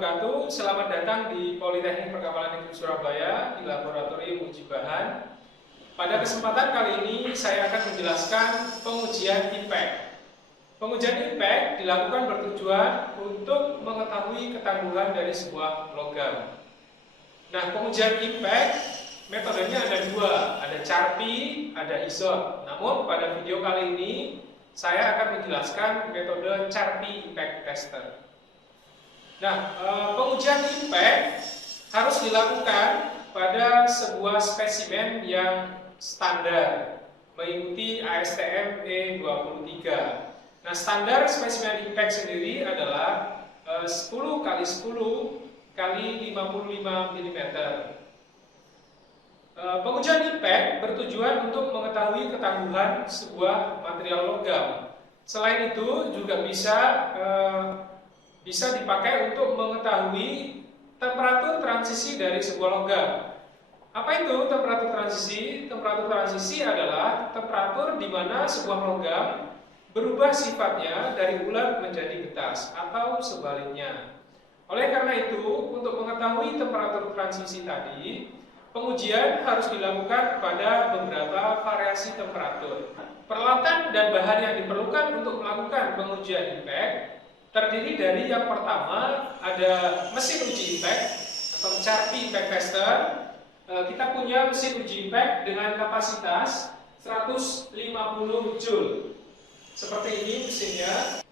wabarakatuh. Selamat datang di Politeknik Perkapalan Negeri Surabaya di Laboratorium Uji Bahan. Pada kesempatan kali ini saya akan menjelaskan pengujian impact. Pengujian impact dilakukan bertujuan untuk mengetahui ketangguhan dari sebuah logam. Nah, pengujian impact metodenya ada dua, ada CHARPY, ada ISOT. Namun pada video kali ini saya akan menjelaskan metode CHARPY Impact Tester. Nah, pengujian impact harus dilakukan pada sebuah spesimen yang standar, mengikuti ASTM E23. Nah, standar spesimen impact sendiri adalah 10 x 10 x 55 mm. Pengujian impact bertujuan untuk mengetahui ketangguhan sebuah material logam. Selain itu juga bisa dipakai untuk mengetahui temperatur transisi dari sebuah logam. Apa itu temperatur transisi? Temperatur transisi adalah temperatur di mana sebuah logam berubah sifatnya dari bulat menjadi getas atau sebaliknya. Oleh karena itu, untuk mengetahui temperatur transisi tadi, pengujian harus dilakukan pada beberapa variasi temperatur. Peralatan dan bahan yang diperlukan untuk melakukan pengujian impact terdiri dari yang pertama ada mesin uji impact atau CHARPY Impact Tester. Kita punya mesin uji impact dengan kapasitas 150 Joule. Seperti ini mesinnya.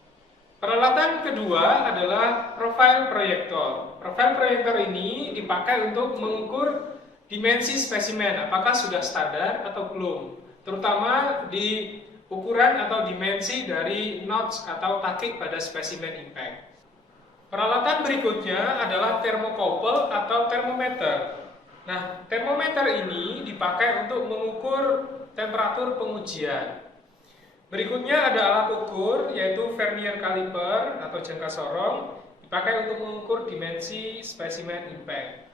Peralatan kedua adalah profile proyektor. Profile proyektor ini dipakai untuk mengukur dimensi spesimen, apakah sudah standar atau belum, terutama di ukuran atau dimensi dari notch atau takik pada spesimen impact. Peralatan berikutnya adalah thermocouple atau termometer. Nah, termometer ini dipakai untuk mengukur temperatur pengujian. Berikutnya ada alat ukur yaitu vernier caliper atau jangka sorong, dipakai untuk mengukur dimensi spesimen impact.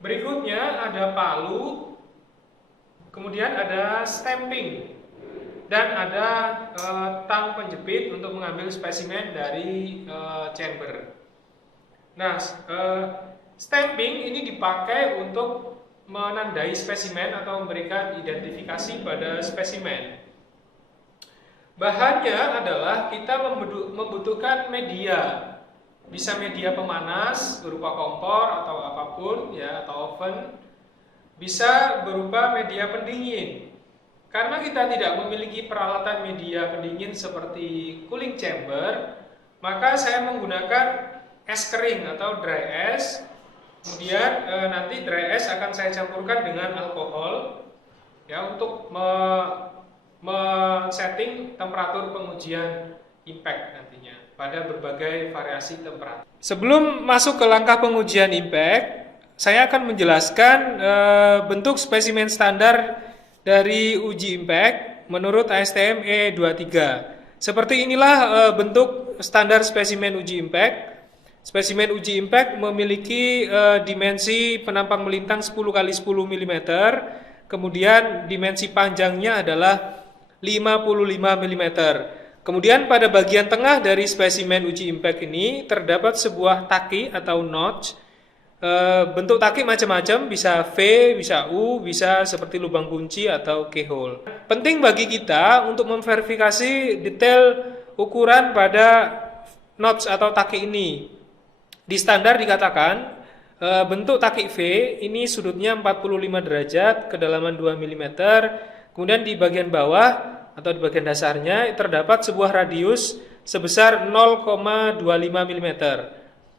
Berikutnya ada palu, kemudian ada stamping, dan ada tang penjepit untuk mengambil spesimen dari chamber. Nah, stamping ini dipakai untuk menandai spesimen atau memberikan identifikasi pada spesimen. Bahannya adalah kita membutuhkan media, bisa media pemanas berupa kompor atau apapun ya, atau oven, bisa berupa media pendingin. Karena kita tidak memiliki peralatan media pendingin seperti cooling chamber, maka saya menggunakan es kering atau dry ice. Kemudian nanti dry ice akan saya campurkan dengan alkohol ya untuk men-setting temperatur pengujian impact nantinya pada berbagai variasi temperatur. Sebelum masuk ke langkah pengujian impact, saya akan menjelaskan bentuk spesimen standar dari uji impact menurut ASTM E23. Seperti inilah bentuk standar spesimen uji impact. Spesimen uji impact memiliki dimensi penampang melintang 10 x 10 mm. Kemudian dimensi panjangnya adalah 55 mm. Kemudian pada bagian tengah dari spesimen uji impact ini terdapat sebuah taki atau notch. Bentuk taki macam-macam, bisa V, bisa U, bisa seperti lubang kunci atau keyhole. Penting bagi kita untuk memverifikasi detail ukuran pada notch atau taki ini. Di standar dikatakan bentuk taki V ini sudutnya 45 derajat, kedalaman 2 mm. Kemudian di bagian bawah atau di bagian dasarnya terdapat sebuah radius sebesar 0,25 mm.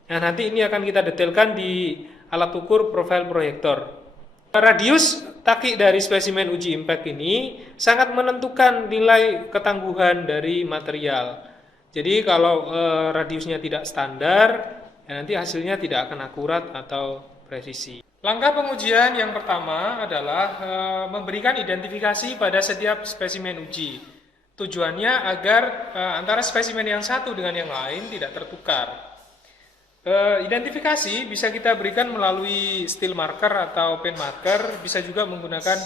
Nah, nanti ini akan kita detailkan di alat ukur profile proyektor. Radius taki dari spesimen uji impact ini sangat menentukan nilai ketangguhan dari material. Jadi kalau radiusnya tidak standar, ya nanti hasilnya tidak akan akurat atau presisi. Langkah pengujian yang pertama adalah memberikan identifikasi pada setiap spesimen uji. Tujuannya agar antara spesimen yang satu dengan yang lain tidak tertukar. Identifikasi bisa kita berikan melalui steel marker atau pen marker, bisa juga menggunakan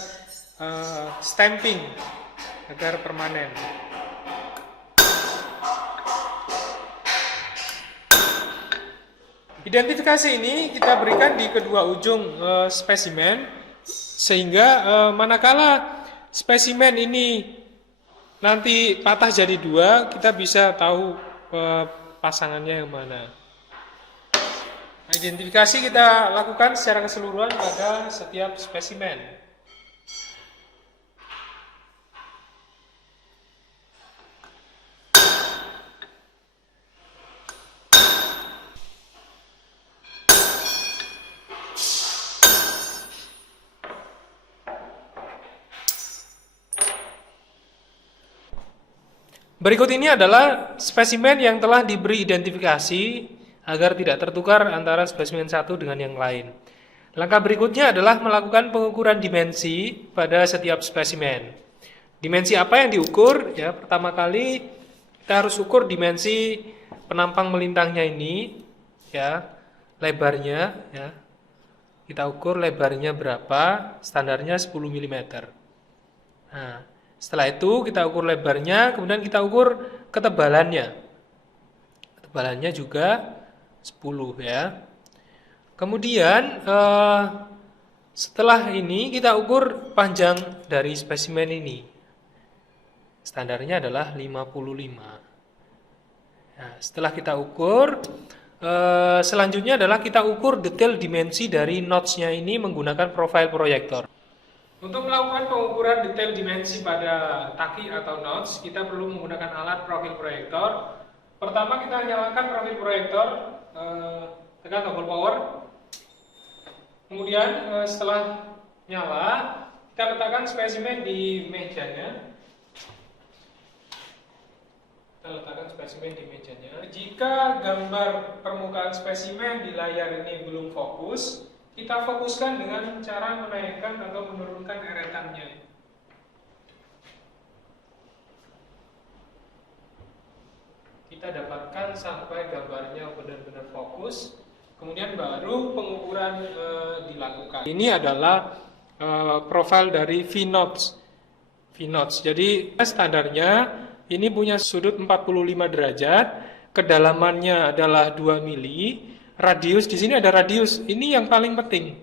stamping agar permanen. Identifikasi ini kita berikan di kedua ujung spesimen, sehingga manakala spesimen ini nanti patah jadi dua, kita bisa tahu pasangannya yang mana. Identifikasi kita lakukan secara keseluruhan pada setiap spesimen. Berikut ini adalah spesimen yang telah diberi identifikasi agar tidak tertukar antara spesimen satu dengan yang lain. Langkah berikutnya adalah melakukan pengukuran dimensi pada setiap spesimen. Dimensi apa yang diukur? Ya, pertama kali kita harus ukur dimensi penampang melintangnya ini, ya, lebarnya, ya. Kita ukur lebarnya berapa, standarnya 10 mm. Nah, setelah itu kita ukur lebarnya, kemudian kita ukur ketebalannya. Ketebalannya juga 10 ya. Kemudian setelah ini kita ukur panjang dari spesimen ini. Standarnya adalah 55. Nah, setelah kita ukur, selanjutnya adalah kita ukur detail dimensi dari notch-nya ini menggunakan profile proyektor. Untuk melakukan pengukuran detail dimensi pada taki atau notch, kita perlu menggunakan alat profil proyektor. Pertama kita nyalakan profil proyektor, tekan tombol power. Kemudian setelah nyala, kita letakkan spesimen di mejanya. Jika gambar permukaan spesimen di layar ini belum fokus, kita fokuskan dengan cara menaikkan atau menurunkan eretannya. Kita dapatkan sampai gambarnya benar-benar fokus, kemudian baru pengukuran dilakukan. Ini adalah profil dari V-notch. Jadi standarnya ini punya sudut 45 derajat, kedalamannya adalah 2 mili. Radius di sini ada radius. Ini yang paling penting.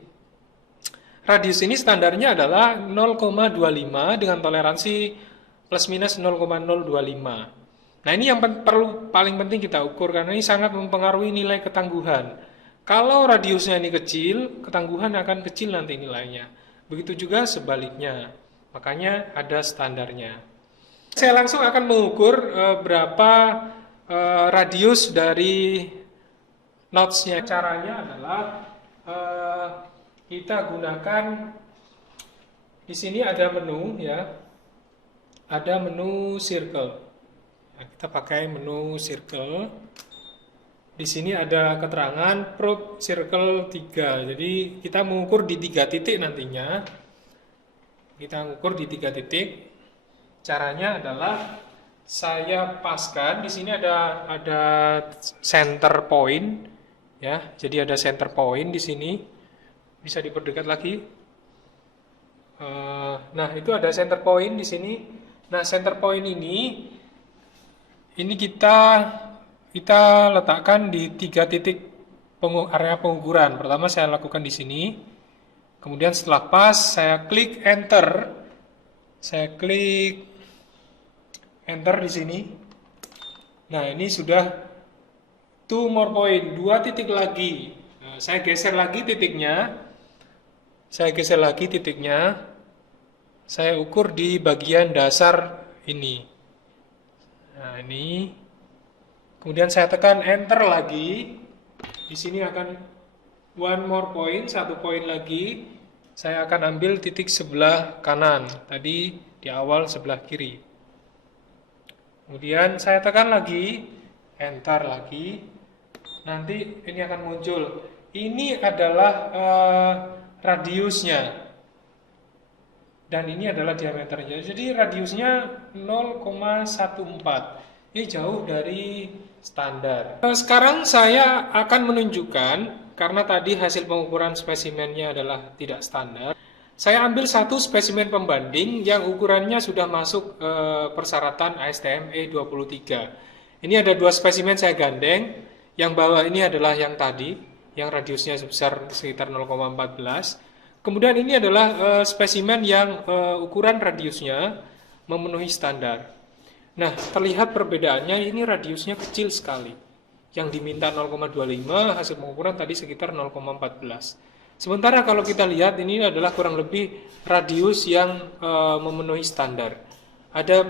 Radius ini standarnya adalah 0,25 dengan toleransi plus minus 0,025. Nah, ini yang paling penting kita ukur karena ini sangat mempengaruhi nilai ketangguhan. Kalau radiusnya ini kecil, ketangguhan akan kecil nanti nilainya. Begitu juga sebaliknya. Makanya ada standarnya. Saya langsung akan mengukur berapa radius dari notch-nya. Caranya adalah kita gunakan di sini ada menu ya. Ada menu circle. Nah, kita pakai menu circle. Di sini ada keterangan probe circle 3. Jadi kita mengukur di 3 titik nantinya. Kita mengukur di 3 titik. Caranya adalah saya paskan di sini ada center point. Ya, jadi ada center point di sini, bisa diperdekat lagi. Nah, itu ada center point di sini. Nah, center point ini kita letakkan di 3 titik area pengukuran. Pertama saya lakukan di sini. Kemudian setelah pas, saya klik enter. Saya klik enter di sini. Nah, ini sudah 2 more point, 2 titik lagi. Nah, saya geser lagi titiknya. Saya ukur di bagian dasar ini. Nah, ini. Kemudian saya tekan enter lagi. Di sini akan 1 more point, 1 poin lagi. Saya akan ambil titik sebelah kanan. Tadi di awal sebelah kiri. Kemudian saya tekan lagi, enter lagi. Nanti ini akan muncul. Ini adalah radiusnya. Dan ini adalah diameternya. Jadi radiusnya 0,14. Ini jauh dari standar. Sekarang saya akan menunjukkan, karena tadi hasil pengukuran spesimennya adalah tidak standar. Saya ambil satu spesimen pembanding yang ukurannya sudah masuk persyaratan ASTM E23. Ini ada 2 spesimen saya gandeng. Yang bawah ini adalah yang tadi. yang radiusnya sebesar sekitar 0,14. Kemudian ini adalah spesimen yang ukuran radiusnya memenuhi standar. Nah, terlihat perbedaannya, ini radiusnya kecil sekali. Yang diminta 0,25, hasil pengukuran tadi sekitar 0,14. Sementara kalau kita lihat ini adalah kurang lebih radius yang memenuhi standar. Ada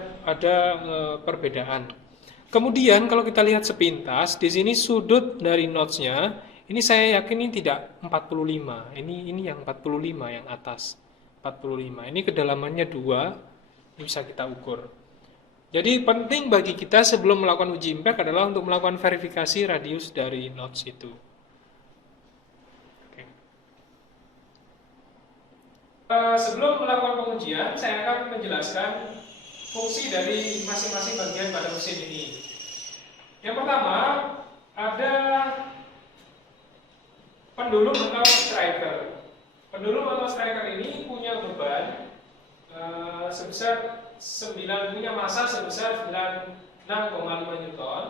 perbedaan. Kemudian kalau kita lihat sepintas, di sini sudut dari notch-nya, ini saya yakin ini tidak 45. Ini yang 45 yang atas. 45. Ini kedalamannya 2, ini bisa kita ukur. Jadi penting bagi kita sebelum melakukan uji impact adalah untuk melakukan verifikasi radius dari notch itu. Oke. Sebelum melakukan pengujian, saya akan menjelaskan fungsi dari masing-masing bagian pada mesin ini. Yang pertama, ada pendulum atau striker. Pendulum atau striker ini punya beban punya massa sebesar 96,5 Newton.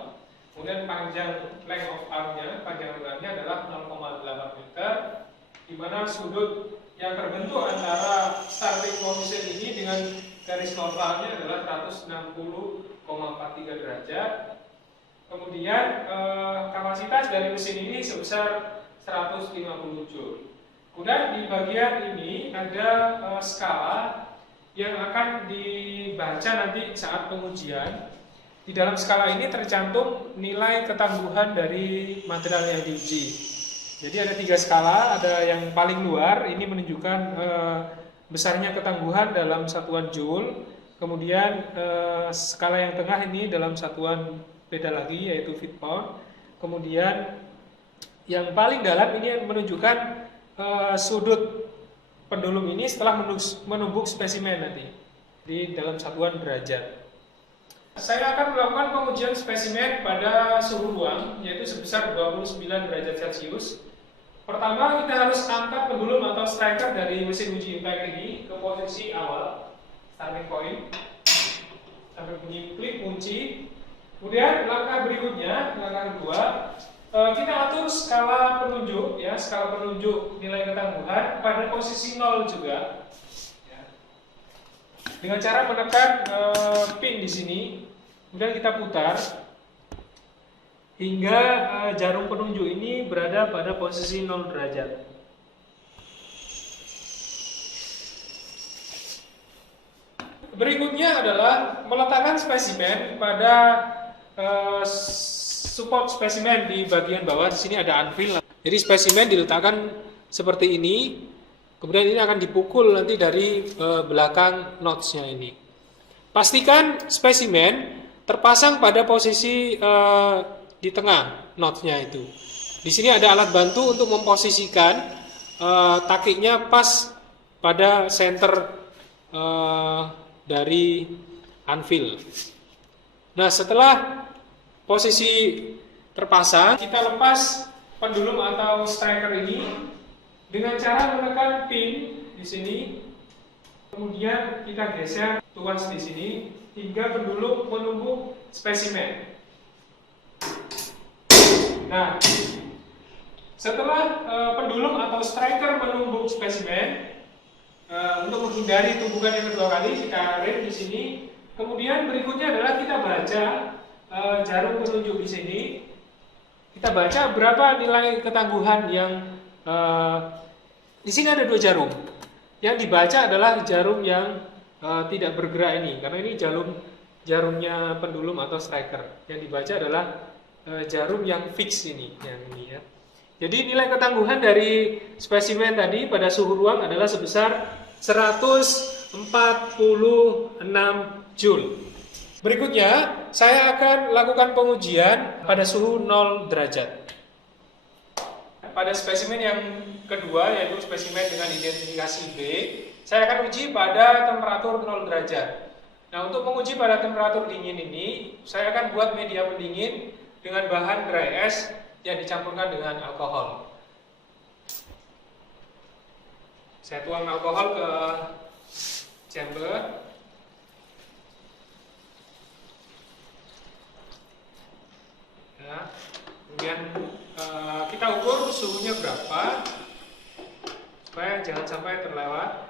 Kemudian panjang length of arm-nya, panjang lengannya adalah 0,8 meter, di mana sudut yang terbentuk antara starting position ini dengan garis normalnya adalah 160,43 derajat. Kemudian kapasitas dari mesin ini sebesar 150 Joule. Kemudian di bagian ini ada skala yang akan dibaca nanti saat pengujian. Di dalam skala ini tercantum nilai ketangguhan dari material yang diuji. Jadi ada 3 skala, ada yang paling luar, ini menunjukkan besarnya ketangguhan dalam satuan Joule. Kemudian skala yang tengah ini dalam satuan beda lagi, yaitu feet pound. Kemudian yang paling dalam ini menunjukkan sudut pendulum ini setelah menumbuk spesimen nanti di dalam satuan derajat. Saya akan melakukan pengujian spesimen pada suhu ruang, yaitu sebesar 29 derajat Celcius. Pertama, kita harus angkat pendulum atau striker dari mesin uji impact ini ke posisi awal, starting point, sampai bunyi klik kunci. Kemudian langkah berikutnya, langkah kedua, kita atur skala penunjuk, ya, skala penunjuk nilai ketangguhan pada posisi 0 juga, ya. Dengan cara menekan pin di sini, kemudian kita putar hingga jarum penunjuk ini berada pada posisi 0 derajat. Berikutnya adalah meletakkan spesimen pada support spesimen di bagian bawah. Di sini ada anvil. Jadi spesimen diletakkan seperti ini. Kemudian ini akan dipukul nanti dari belakang notch-nya ini. Pastikan spesimen terpasang pada posisi di tengah notch-nya itu. Di sini ada alat bantu untuk memposisikan takiknya pas pada center dari anvil. Nah, setelah posisi terpasang, kita lepas pendulum atau striker ini dengan cara menekan pin di sini. Kemudian kita geser tuas di sini hingga pendulum menumbuk spesimen. Nah, setelah pendulum atau striker menumbuk spesimen, untuk menghindari tumbukan yang kedua kali, kita rem di sini. Kemudian berikutnya adalah kita baca jarum penunjuk di sini. Kita baca berapa nilai ketangguhan yang di sini ada 2 jarum. Yang dibaca adalah jarum yang tidak bergerak ini, karena ini jarumnya pendulum atau striker. Yang dibaca adalah jarum yang fix ini, yang ini ya. Jadi nilai ketangguhan dari spesimen tadi pada suhu ruang adalah sebesar 146 Joule. Berikutnya, saya akan lakukan pengujian pada suhu 0 derajat. Pada spesimen yang kedua, yaitu spesimen dengan identifikasi B, saya akan uji pada temperatur 0 derajat. Nah, untuk menguji pada temperatur dingin ini, saya akan buat media pendingin dengan bahan dry ice yang dicampurkan dengan alkohol. Saya tuang alkohol ke chamber. Ya. Kemudian kita ukur suhunya berapa supaya jangan sampai terlewat.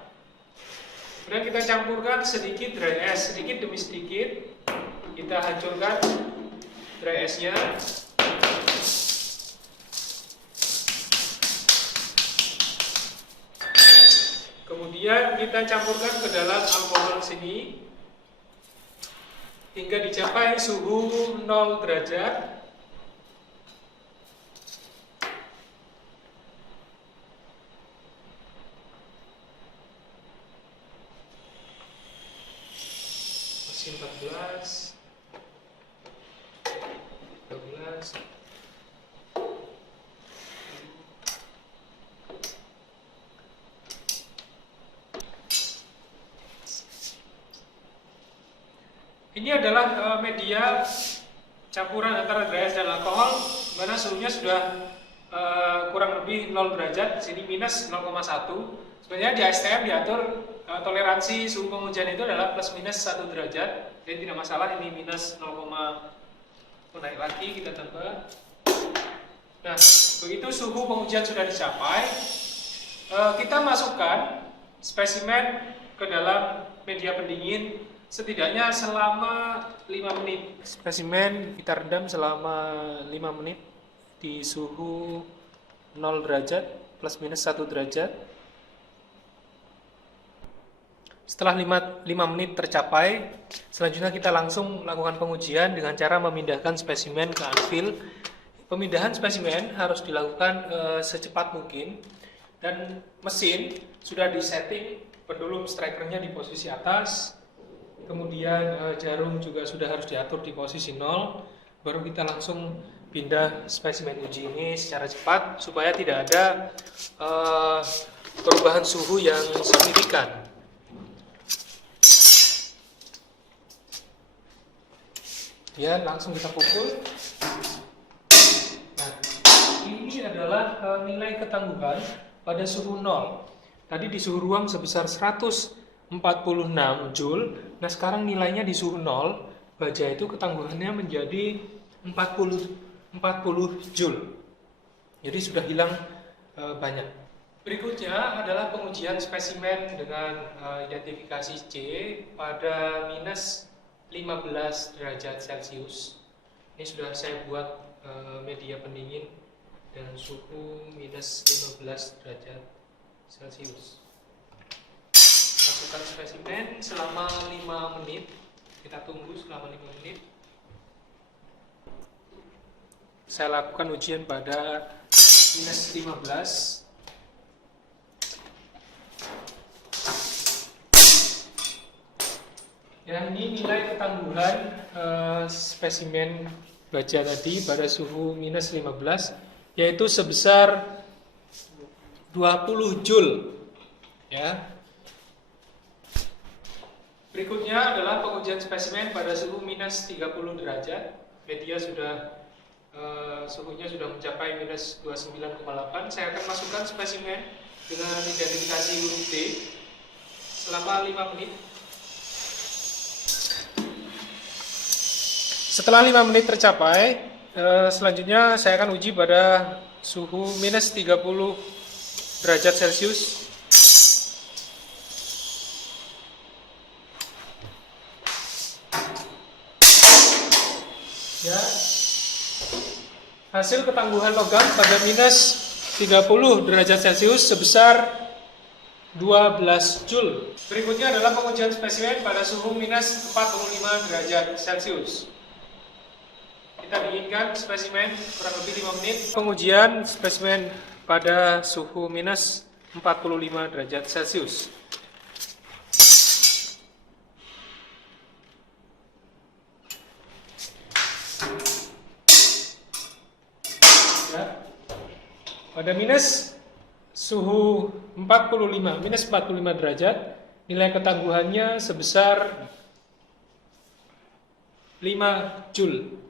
Kemudian kita campurkan sedikit dry ice, sedikit demi sedikit kita hancurkan dry ice-nya. Kemudian kita campurkan ke dalam alkohol sini hingga dicapai suhu 0 derajat. Mesin 14, 12. Ini adalah media campuran antara dry ice dan alkohol, mana suhunya sudah kurang lebih 0 derajat, sini minus 0,1. Sebenarnya di ASTM diatur toleransi suhu pengujian itu adalah plus minus 1 derajat, jadi tidak masalah. Ini minus 0, naik lagi kita tambah. Nah, begitu suhu pengujian sudah dicapai, kita masukkan spesimen ke dalam media pendingin setidaknya selama 5 menit. Spesimen kita rendam selama 5 menit di suhu 0 derajat plus minus 1 derajat. Setelah 5 menit tercapai, selanjutnya kita langsung melakukan pengujian dengan cara memindahkan spesimen ke anvil. Pemindahan spesimen harus dilakukan secepat mungkin, dan mesin sudah disetting pendulum strikernya di posisi atas. Kemudian jarum juga sudah harus diatur di posisi 0. Baru kita langsung pindah spesimen uji ini secara cepat supaya tidak ada perubahan suhu yang signifikan. Ya, langsung kita pukul. Nah, ini adalah nilai ketangguhan pada suhu 0. Tadi di suhu ruang sebesar 146 Joule. Nah, sekarang nilainya di suhu 0, baja itu ketangguhannya menjadi 40 Joule. Jadi sudah hilang banyak. Berikutnya adalah pengujian spesimen dengan identifikasi C pada minus 15 derajat Celcius. Ini sudah saya buat media pendingin dengan suhu minus 15 derajat Celcius. Masukkan spesimen selama 5 menit. Kita tunggu selama 5 menit. Saya lakukan ujian pada minus 15. Ya, ini nilai ketangguhan spesimen baja tadi pada suhu minus 15, yaitu sebesar 20 Joule. Ya. Berikutnya adalah pengujian spesimen pada suhu minus 30 derajat. Media sudah suhunya sudah mencapai minus 29,8. Saya akan masukkan spesimen dengan identifikasi huruf D selama 5 menit. Setelah 5 menit tercapai, selanjutnya saya akan uji pada suhu minus 30 derajat Celcius. Ya, hasil ketangguhan logam pada minus 30 derajat Celcius sebesar 12 Joule. Berikutnya adalah pengujian spesimen pada suhu minus 45 derajat Celcius. Kita dinginkan spesimen kurang lebih 5 menit. Pengujian spesimen pada suhu minus 45 derajat Celcius. Ya. Pada minus suhu minus 45 derajat, nilai ketangguhannya sebesar 5 Joule.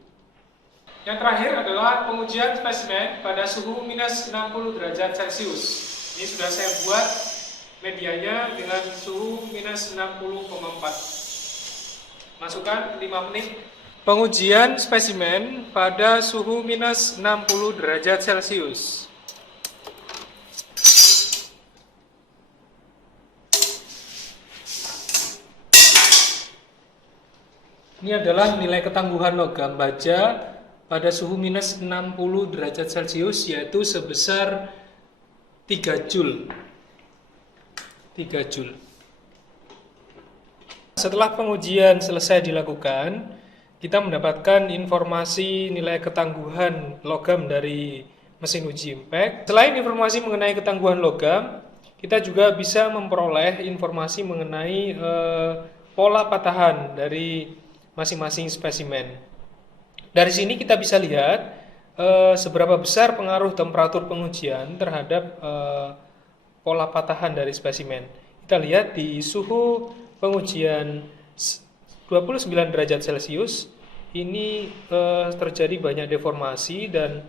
Yang terakhir adalah pengujian spesimen pada suhu minus 60 derajat Celcius. Ini sudah saya buat medianya dengan suhu minus 60,4. Masukkan 5 menit Pengujian spesimen pada suhu minus 60 derajat Celcius. Ini adalah nilai ketangguhan logam baja pada suhu minus 60 derajat Celcius, yaitu sebesar 3 Joule. 3 Joule. Setelah pengujian selesai dilakukan, kita mendapatkan informasi nilai ketangguhan logam dari mesin uji impact. Selain informasi mengenai ketangguhan logam, kita juga bisa memperoleh informasi mengenai pola patahan dari masing-masing spesimen. Dari sini kita bisa lihat seberapa besar pengaruh temperatur pengujian terhadap pola patahan dari spesimen. Kita lihat di suhu pengujian 29 derajat Celcius ini terjadi banyak deformasi dan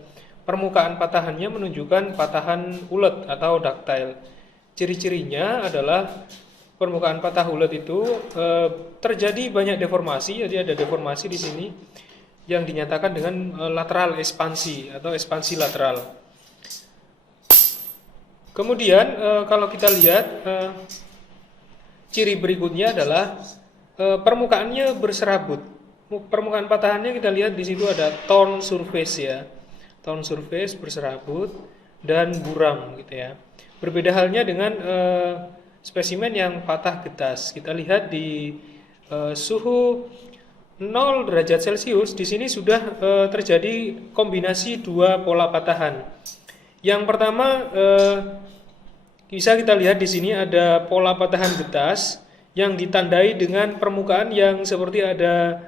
permukaan patahannya menunjukkan patahan ulet atau ductile. Ciri-cirinya adalah permukaan patah ulet itu terjadi banyak deformasi, jadi ada deformasi di sini yang dinyatakan dengan lateral ekspansi atau ekspansi lateral. Kemudian kalau kita lihat ciri berikutnya adalah permukaannya berserabut. Permukaan patahannya kita lihat di situ ada tone surface ya. Tone surface berserabut dan buram gitu ya. Berbeda halnya dengan spesimen yang patah getas. Kita lihat di suhu 0 derajat Celcius di sini sudah terjadi kombinasi dua pola patahan. Yang pertama bisa kita lihat di sini ada pola patahan getas yang ditandai dengan permukaan yang seperti ada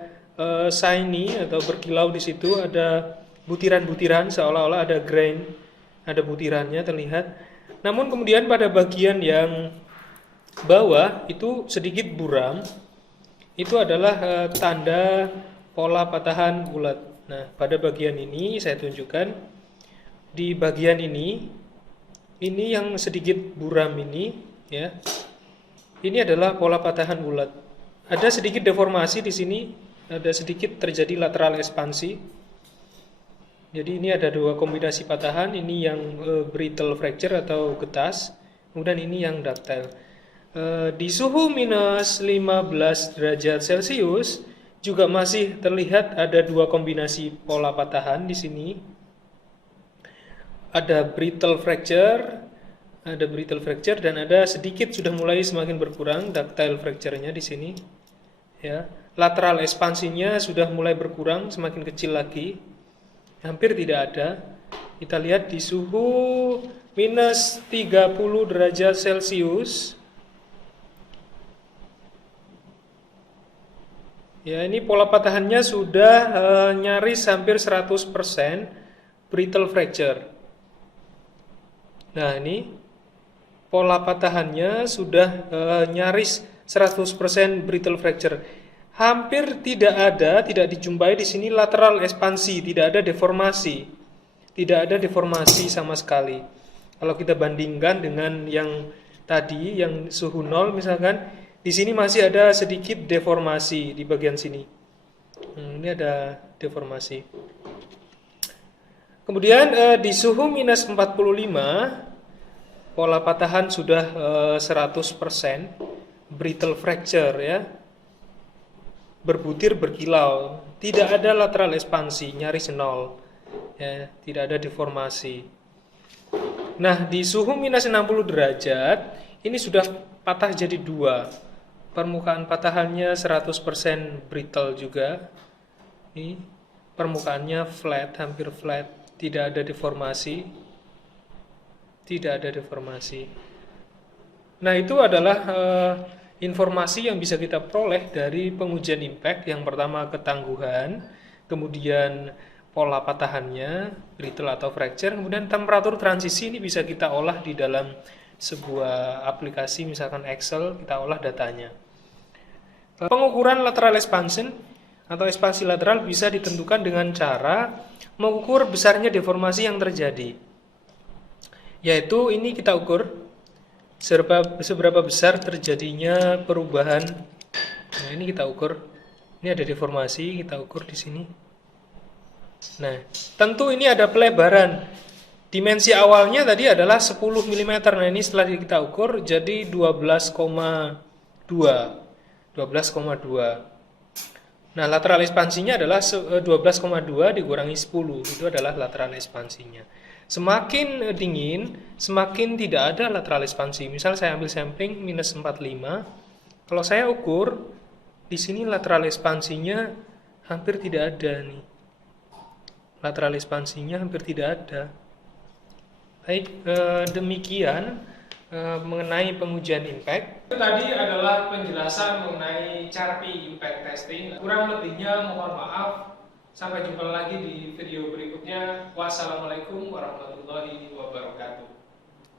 shiny atau berkilau di situ, ada butiran-butiran seolah-olah ada grain, ada butirannya terlihat. Namun kemudian pada bagian yang bawah itu sedikit buram, itu adalah tanda pola patahan ulet. Nah, pada bagian ini saya tunjukkan di bagian ini yang sedikit buram ini ya. Ini adalah pola patahan ulet. Ada sedikit deformasi di sini, ada sedikit terjadi lateral ekspansi. Jadi ini ada dua kombinasi patahan, ini yang brittle fracture atau getas, kemudian ini yang ductile. Di suhu minus 15 derajat Celcius juga masih terlihat ada dua kombinasi pola patahan di sini. Ada brittle fracture dan ada sedikit sudah mulai semakin berkurang ductile fracture-nya di sini. Ya, lateral ekspansinya sudah mulai berkurang, semakin kecil lagi. Hampir tidak ada. Kita lihat di suhu minus 30 derajat Celcius. Ya, ini pola patahannya sudah nyaris hampir 100% brittle fracture. Nah, ini pola patahannya sudah nyaris 100% brittle fracture. Hampir tidak dijumpai di sini lateral ekspansi, tidak ada deformasi. Tidak ada deformasi sama sekali. Kalau kita bandingkan dengan yang tadi, yang suhu 0 misalkan, di sini masih ada sedikit deformasi di bagian sini. Ini ada deformasi. Kemudian di suhu minus 45, pola patahan sudah 100% brittle fracture ya. Berbutir berkilau, tidak ada lateral ekspansi, nyaris 0. Ya, tidak ada deformasi. Nah, di suhu minus 60 derajat, ini sudah patah jadi dua. Permukaan patahannya 100% brittle juga. Ini permukaannya flat, hampir flat, tidak ada deformasi. Tidak ada deformasi. Nah, itu adalah informasi yang bisa kita peroleh dari pengujian impact. Yang pertama ketangguhan, kemudian pola patahannya, brittle atau fracture, kemudian temperatur transisi ini bisa kita olah di dalam sebuah aplikasi, misalkan Excel, kita olah datanya. Pengukuran lateral expansion atau ekspansi lateral bisa ditentukan dengan cara mengukur besarnya deformasi yang terjadi. Yaitu ini kita ukur seberapa besar terjadinya perubahan. Nah, ini kita ukur Ini ada deformasi, kita ukur di sini. Nah, tentu ini ada pelebaran. Dimensi awalnya tadi adalah 10 mm. Nah, ini setelah kita ukur jadi 12,2. 12,2. Nah, lateral ekspansinya adalah 12,2 dikurangi 10. Itu adalah lateral ekspansinya. Semakin dingin, semakin tidak ada lateral ekspansi. Misal saya ambil sampling minus 45. Kalau saya ukur, di sini lateral ekspansinya hampir tidak ada nih. Lateral ekspansinya hampir tidak ada. Baik, demikian mengenai pengujian impact. Itu tadi adalah penjelasan mengenai CARPI impact testing. Kurang lebihnya mohon maaf. Sampai jumpa lagi di video berikutnya. Wassalamualaikum warahmatullahi wabarakatuh.